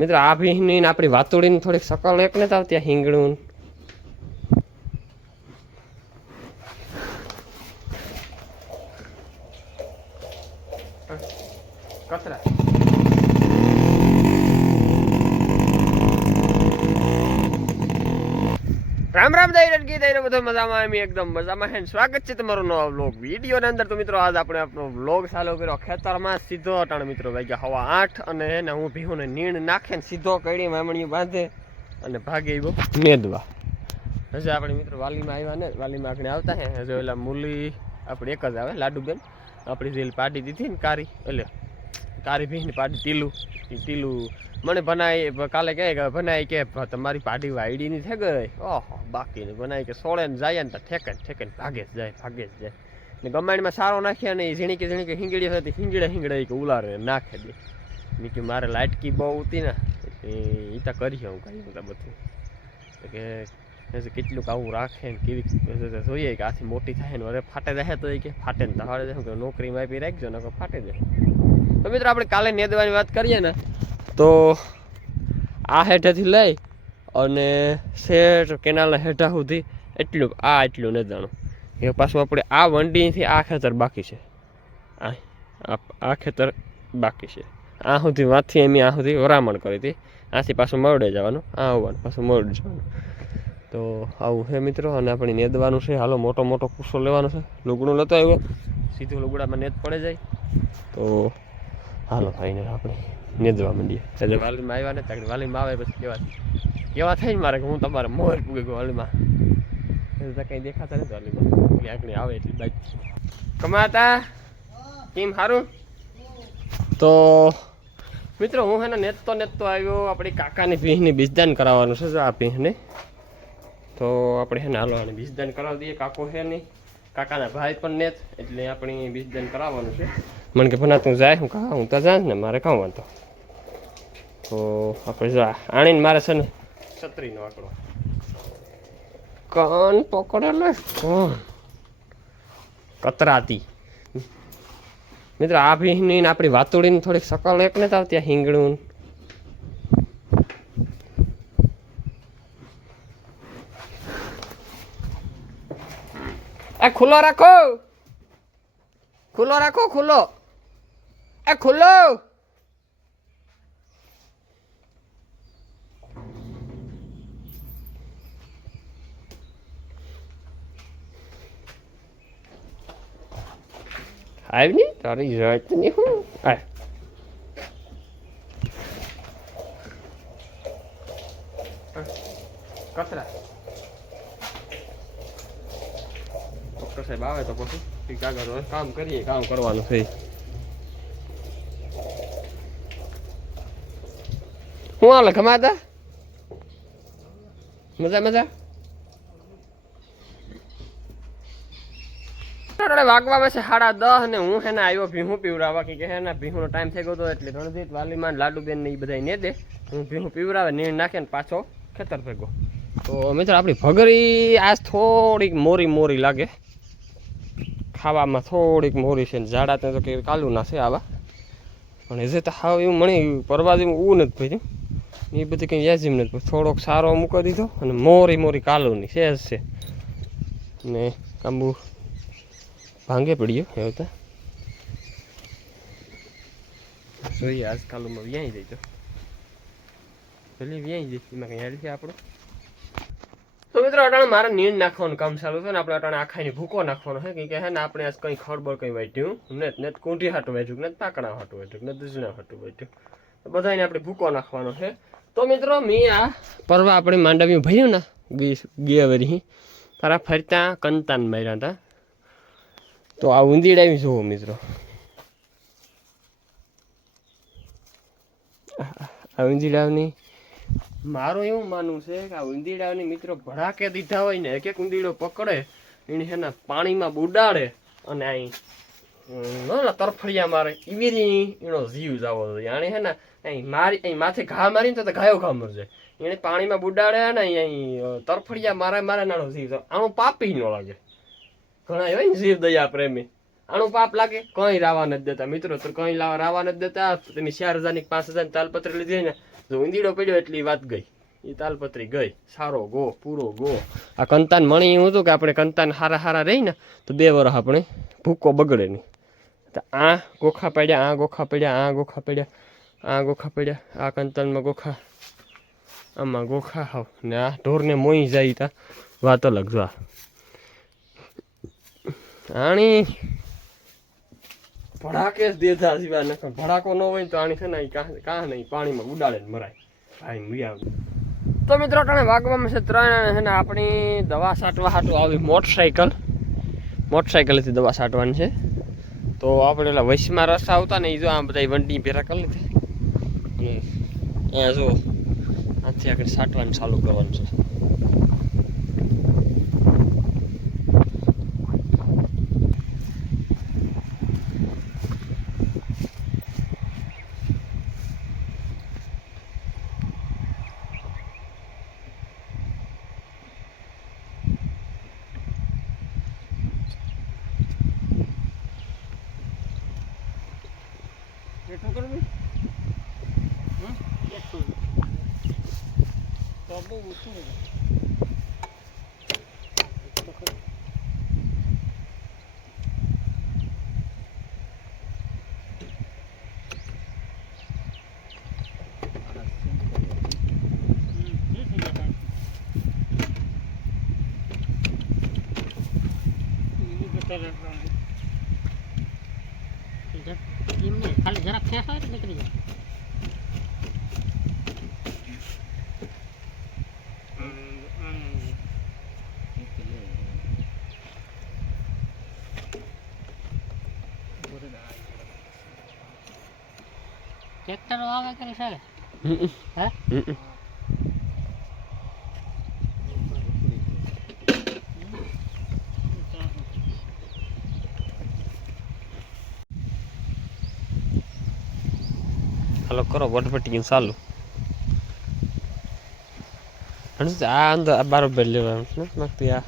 મિત્રો આ ભીની આપણી વાતુડીને થોડીક સકલ એક ને આવતી હિંગણું કચરા રામ રામ દઈ ગીત બધો મજામાં એમ એકદમ મજામાં છે. સ્વાગત છે તમારું નવા વ્લોગ વિડીયોની અંદર. તો મિત્રો આજ આપણે આપણો વ્લોગ ચાલુ કર્યો ખેતરમાં સીધો અટાણ મિત્રો વાગ્યા 8:30 અને એને હું ભીહુને નીણ નાખે ને સીધો કડી મામણીયું બાંધે અને ભાગે આવ્યો મેદવા. હજુ આપણે મિત્રો વાલીમાં આવ્યા ને વાલીમાં આપણે આવતા હે હજુ એલા મૂલી આપણે એક જ આવે લાડુબેન આપણી જેલ પાડી દીધી ને કારી એટલે કારી ભીની પાડી ટીલું મને બનાવી કાલે કહે બનાવી કે તમારી પાડી વાયડીની થઈ ગઈ. ઓહો બાકીને બનાવી કે સોળે ને જાય ને તો ઠેકે ભાગે જ જાય ને ગમાણીમાં સારો નાખ્યા ને ઝીણી કે હિંગડી હતી હિંગડે કે ઉલારે નાખે દે. મેં કે મારે લાઇટકી બહુ હતી ને એ તો કરી હું કઈ બધું કે કેટલુંક આવું રાખે ને કેવી જોઈએ કે આથી મોટી થાય ને અરે ફાટે જાય તો એ કે ફાટે ને તહાડે જાય કે નોકરીમાં આપી રાખજો ને ફાટે જાય. તો મિત્રો આપણે કાલે નેદવાની વાત કરીએ ને તો આ હેઠેથી લઈ અને શેઠ કેનાલના હેઠા સુધી એટલું નેદાણું. એ પાછું આપણે આ વંડીથી આ ખેતર બાકી છે આ ખેતર બાકી છે આ સુધી વાંથી એમ આ સુધી વરામણ કરી હતી. આથી પાછું મરડે જવાનું આ આવવાનું પાછું મરડે જવાનું. તો આવું છે મિત્રો અને આપણે નેદવાનું છે. હાલો મોટો કુસો લેવાનો છે. લુગડું લેતો આવ્યો સીધું લુગડામાં નેદ પડે જાય. તો હાલો ભાઈને આપણે નેદવા માંડીએ. એટલે વાલીમાં આવ્યા ને ત્યાં વાલીમાં આવે પછી કેવા થાય ને મારે કે હું તમારે મોર પૂગે ગયો વાલીમાં કંઈ દેખાતા નથી વાલીમાં આગળ આવે એટલી બાજુ કમાતા કેમ સારું. તો મિત્રો હું છે ને નેતતો આવ્યો આપણી કાકાની ભીંસની બીજદાન કરાવવાનું છે. જો આ ભીંસને તો આપણે છે ને હાલો આને બીજદાન કરાવી દઈએ. કાકો છે નહીં કાકાના ભાઈ પણ નેત એટલે આપણી બીજદાન કરાવવાનું છે. મને કે ભણા તું જાય હું કહા હું તો જાય ને મારે કાં વાંધો. તો આપણે જો આણીને મારે છે ને છત્રીનો આંકડો કન પકડેલો કોણ કતરાતી. મિત્રો આ ભીની આપણી વાતુડીને થોડીક સકલ એક ને આવતી હિંગણું એ ખુલ્લો રાખો એ ખુલ્લો આવી નહીં તારી વાત નહીં હું આ કચરા ડૉક્ટર સાહેબ આવે તો પછી કાગળ કામ કરીએ કામ કરવાનું છે. શું હાલે ખમાતા મજા વાગવામાં છે 10:30 ને હું હેને આવ્યો ભીહું પીવરાવા કે હે ને ભીહુંનો ટાઈમ થઈ ગયો હતો એટલે રણજીત વાલીમાન લાડુબેન ને એ બધા ને દે હું ભીહું પીવરાવે નીણ નાખે ને પાછો ખેતર ભેગો. તો મિત્રો આપણી ભગરી આજ થોડીક મોરી લાગે ખાવામાં થોડીક મોરી છે ને ઝાડા તો કે કાલું ના છે આવા પણ હજે તો હાવ એવું મણી પરવા જેવું એવું નથી ભાઈ એ બધી કંઈ યાજીમ નથી. થોડોક સારો મૂકી દીધો અને મોરી કાલુની સહેજ છે ને કાંબુ ભાંગે પડ્યો એવું તો જોઈએ આજકાલમાં વ્યાઈ જાય તો પેલી વ્યાઈ જાય એમાં કંઈ યાદ છે આપણું. તો મિત્રો અટાણે મારે નીણ નાખવાનું કામ ચાલુ છે ને આપણે અટાણે આખાની ભૂકો નાખવાનો છે કે હે ને આપણે આજ કંઈ ખળબળ કંઈ વાટ્યું ને કુંઠી હાટું વાટ્યું ને પાકડા હાટું વાટ્યું ને દૂધણા હાટું વાટ્યું તો બધાને આપણે ભૂકો નાખવાનો છે. તો મિત્રો મેં આ પરવા આપણે માંડવ્યું ભર્યું ને ગયા વરી તારા ફરતા કંતાન માર્યા હતા. તો આ ઊંધીડાવી જુઓ મિત્રો આ ઊંધીડાવની મારું એવું માનવું છે કે આ ઊંધીડાની મિત્રો ભડાકે દીધા હોય ને એક ઊંધીડો પકડે એને એના પાણીમાં બુડાડે અને અહીં તરફડિયા મારે એવી એનો જીવ જવો જોઈએ. આને હે ને અહીં મારી અહીં માથે ઘા મારીને તો ઘાયો ઘા મરજે એને પાણીમાં બુડાડે ને અહીં તરફડિયા મારે નાનો જીવ જાવ આનું પાપી ન લાગે. ઘણા હોય ને જીવ દયા પ્રેમી આનું પાપ લાગે, કઈ રાવા નથી દેતા મિત્રો. તો કઈ રાવા નથી દેતા. તેની 4000 ની 5000 તાલપત્રી લીધી ને, જો ઊંધીડો પડ્યો એટલી વાત ગઈ. એ તાલપત્રી ગઈ, સારો ગો, પૂરો ગો. આ કંતાન મણી એવું હતું કે આપણે કંતાન હારા રહી ને તો 2 વર્ષ આપણે ભૂકો બગડે નહીં. તો આ ગોખા પડ્યા, આ ગોખા પડ્યા, આ ગોખા પડ્યા, આ ગોખા પડ્યા, આ કંતાનમાં ગોખા, આમાં ગોખા હાવ ને આ ઢોરને મોઈ જાય તા વાત અલગ. જો આણી ભડાકે જ દેતા સિવાય નકર ભડાકો ન હોય તો આણી છે ને કાં નહીં પાણીમાં ઉડાડે ને મરાય. ભાઈ મુયા તો મિત્રો તને વાગવામાં છે 3 છે ને આપણી દવા છાંટવા હાટું આવી મોટરસાઇકલથી દવા છાંટવાની છે. તો આપણે ઓલા વૈશમાં રસ આવતા ને એ જો આ બધા વંડી ભેરા કરી લીધી. જો આથી આગળ છાંટવાનું ચાલુ કરવાનું છે. ખાલી જરાક ખેસ હોય તો નીકળી જાય. ટ્રેક્ટર આવે કે ચાલે? હે હાલો કરો વટપટી ચાલુ. આ અંદર બરાબર લેવાનું નથી માગતી આ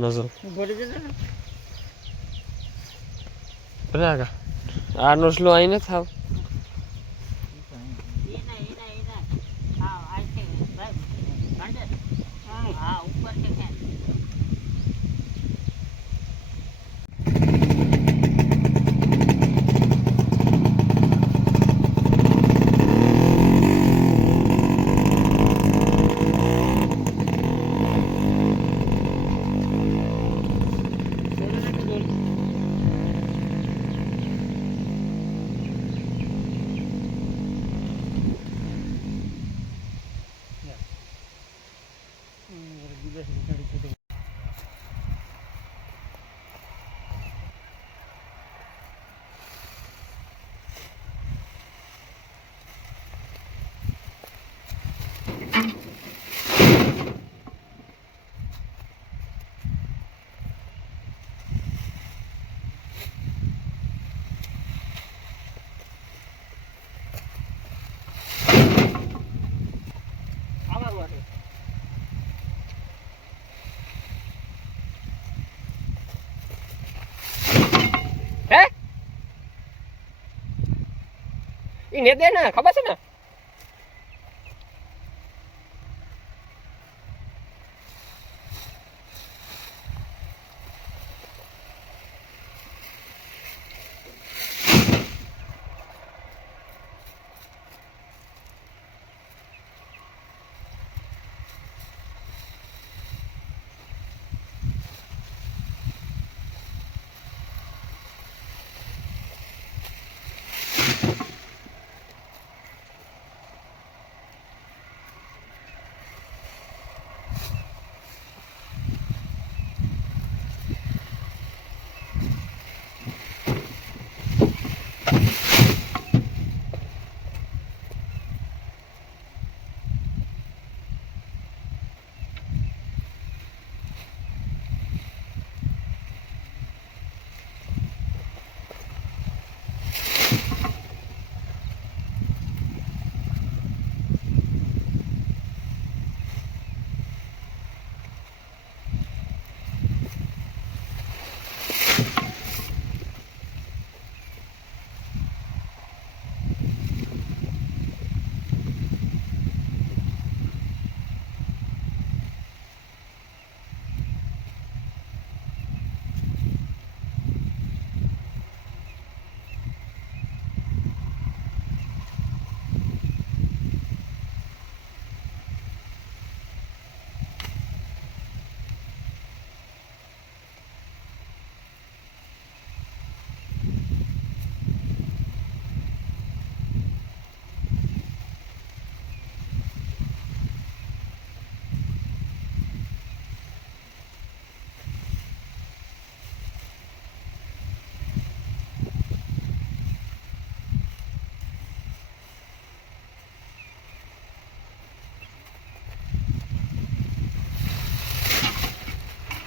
નોઝલ. બરાબર આ નોઝલો અહીં નથી થાવ. ને દે ને ખબર છે ને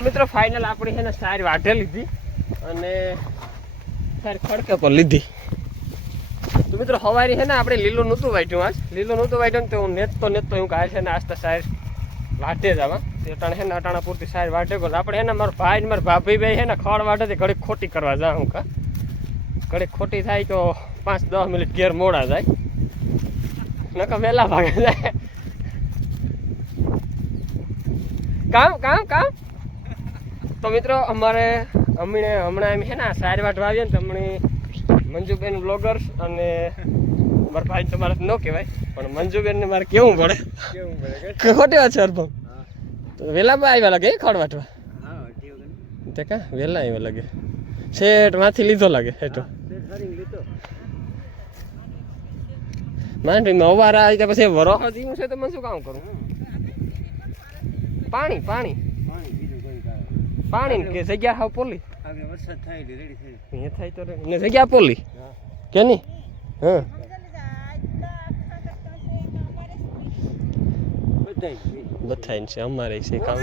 મિત્રો ફાઇનલ આપણી છે ને સારી વાઢે લીધી અને સારી ખડકે પર લીધી. તો મિત્રો સવારે છે ને આપણે લીલું નહોતું વાટ્યું, આજ લીલું નહોતું વાટ્યું ને તો હું નેતતો હું કાંઈ છે ને આસ્તા સાર વાટે જ આવા અટાણે છે ને અટાણા પૂરતી સારી વાટે ગયો. આપણે છે ને મારો ભાઈ ને મારા ભાભી છે ને ખડ વાટેથી ઘડીક ખોટી કરવા જા હું કા ઘડીક ખોટી થાય તો 5-10 મિનિટ ઘેર મોડા જાય નકર વહેલા ભાગે જાય. કામ તો મિત્રો અમારે હમણાં એમ છે ને સારી વાટવા આવીએ ને તો હમણાં મંજુબેન બ્લોગર્સ અને મારા ભાઈ તમારે ન કહેવાય પણ મંજુબેન ને મારે કેવું પડે ખોટી વાત છે અર્પણ. તો વહેલામાં આવ્યા લાગે ખડ વાટવા તે કા વહેલા આવ્યા લાગે શેઠ માંથી લીધો લાગે હેઠો માંડવીમાં અવારા આવી ત્યાં પછી વરો દીવું છે તો મને શું કામ કરું. પાણી કે જગ્યા હાવ પોલી એ થાય તો ને જગ્યા પોલી કે નહીં. હા બધાય છે અમારે છે કામ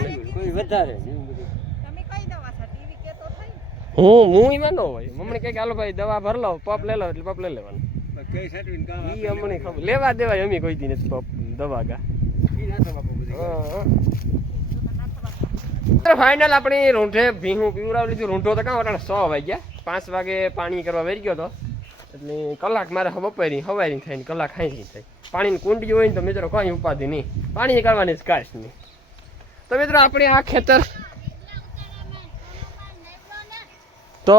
વધારે હું એમાં ન હોય મમ્મી કઈક હાલો ભાઈ દવા ભર લો પપ લઈ લો એટલે પપ લઈ લેવાનું ઈ અમને ખબર લેવા દેવાય અમે કોઈ દી નથી પપ દવા ગા. ફાઇનલ આપણી રૂંઢે ભીહું પીવડાવી લીધું. રૂંઢો તો કાં વટાણે 100 વાગ્યા 5 વાગે પાણી કરવા વેરી ગયો હતો એટલે કલાક મારે બપોરી હવારી થાય ને કલાક હાંસી થાય. પાણીની કુંડી હોય ને તો મિત્રો કોઈ ઉપાધિ નહીં, પાણી કરવાની જ કાશ નહીં. તો મિત્રો આપણે આ ખેતર તો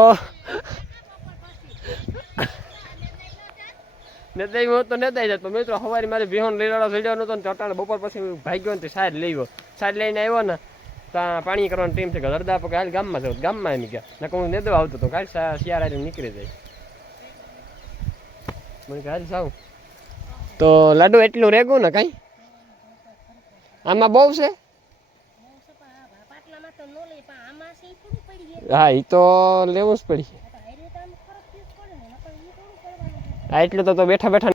નેદાઈ હું તો નેદાઈ જાય. તો મિત્રો સવારે મારે વિહોન લઈ લેવાનો ચડ્યો નતો ને અટાણે બપોર પછી ભાગ્યો ને સાઈડ લઈ ગયો. સાઈડ લઈને આવ્યો ને ત્યાં પાણી કરવાનો ટાઈમ છે કે હરદા પકે હાલ ગામમાં જાઉં ગામમાં એમ ગયા નકર હું નેદવા આવતો હતો કાલ શિયાળા નીકળી જાય મને કે હાલ જાઉં. તો લાડુ એટલું રેગું ને કાંઈ આમાં બહુ છે. હા એ તો લેવું જ પડી. હા એટલું તો બેઠા બેઠા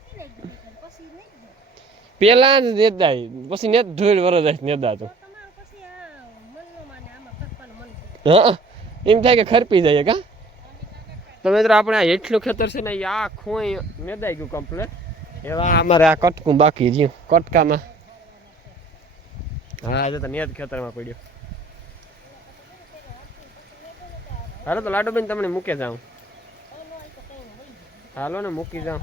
પેલા જ નેદાય પછી ને ધોઈ વરસ જાય નેદા તો હા એમ થાય કે ખરપી જાય કા. તો મિત્રો આપણે આ એટલું ખેતર છે ને એ આખું નેદાઈ ગયું કમ્પ્લેટ. એવા અમારે આ કટકું બાકી જ્યું કટકામાં. હા જો તો નેદ ખેતરમાં પડ્યો. હાલો તો લાડુબેન તમને મૂકે જાઉં. હાલો ને મૂકી જાઉં.